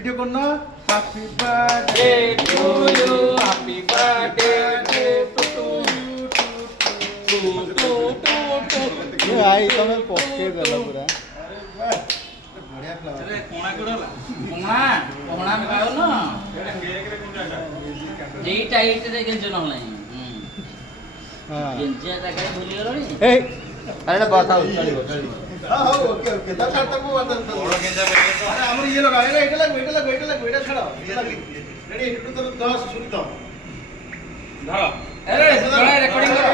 Video কর না happy birthday to you happy birthday to ভাই তুমি পকে দেলা পুরা বঢ়িয়া ফ্লাওয়ার কোଣା পাও না এইটা এইটারে গেঞ্জ নহলাই হ্যাঁ গেঞ্জিয়া জায়গায় ভুলি গলনি এই আরে বাতাও চলিব চলিব হ্যাঁ হ্যাঁ ওকে ওকে দাও ছাড় তাকবো বড় গেঞ্জা আরে আমার ইয়ে লাগা এটা লাগবে এটা ছাড়াও রেডি একটু তো 10 শুরু দাও ধরো আরে জোরে রেকর্ডিং করো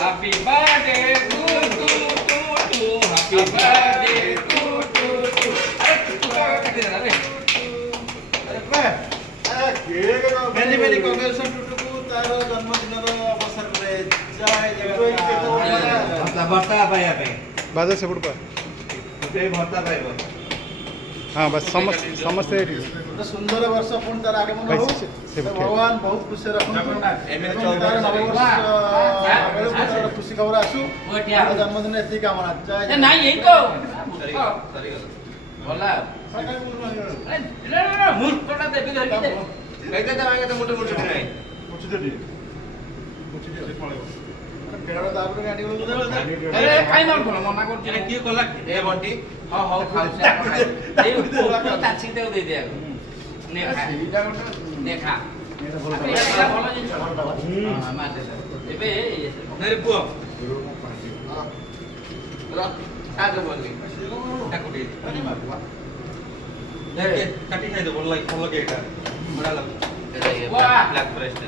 happy birthday two happy birthday two কাটি দে রে মেনি মেনি কংগ্রেচুলেশন টুটুকু তার জন্মদিনর অবসରରେ জয় জগন্নাଥ ভর্তা পাইয়া পাই বাজে সেপট পা ସେ ଭର୍ତ୍ତା ପାଇବ ହଁ ବାସ୍ ସମସ୍ତେ ଏଠି ଗୋଟେ ସୁନ୍ଦର ବର୍ଷ ପୁଣି ତାର ଆଗମନ ଭାଇ, ହଉ ସେ ଭଗବାନ ବହୁତ ଖୁସି ରଖନ୍ତୁ ଏମିତି ଏବଂ ତାର ନବବର୍ଷ ବେଳକୁ ତାର ଚଳିବ। ଖୁସି ଖବର ଆସୁ ବଢିଆ। ତାର ଜନ୍ମଦିନ ଏତିକି କାମନା ଜୟ ଏ ନାଇଁ ଏଇ ତ ସରିଗଲା ଭଲା ମୂର୍ଖଟା ଦେବି ଧରିକି ଦେ ଏଇଟା ତ ଆଗେ ତ ମୋଟେ ମୋଟେ ନାହିଁ ତାପରେ ଗାଡି ଆରେ ଖାଇ ନ ଭଲ ମନା କରୁଛି ଏଟା କିଏ କଲା ଏ ବଣ୍ଟି ହଁ ହଉ ଖାଉଛି ଏଇ ଉପରକୁ ତାଛି ଦେଉ ଦେଇ ଦିଆ ନେ ଖା ନେ ଖା ଏଇଟା ଭଲ ଜିନିଷ ହଁ ମାର ଦେ ଏବେ ନାରେ ପୁଅ ସାଜ ବନି ତାକୁ ଟିକେ କାଟି ଖାଇଦେ ଭଲ ଲାଗେ ଏଇଟା ବଢିଆ ଲାଗୁଛି ୱାହ। Black forest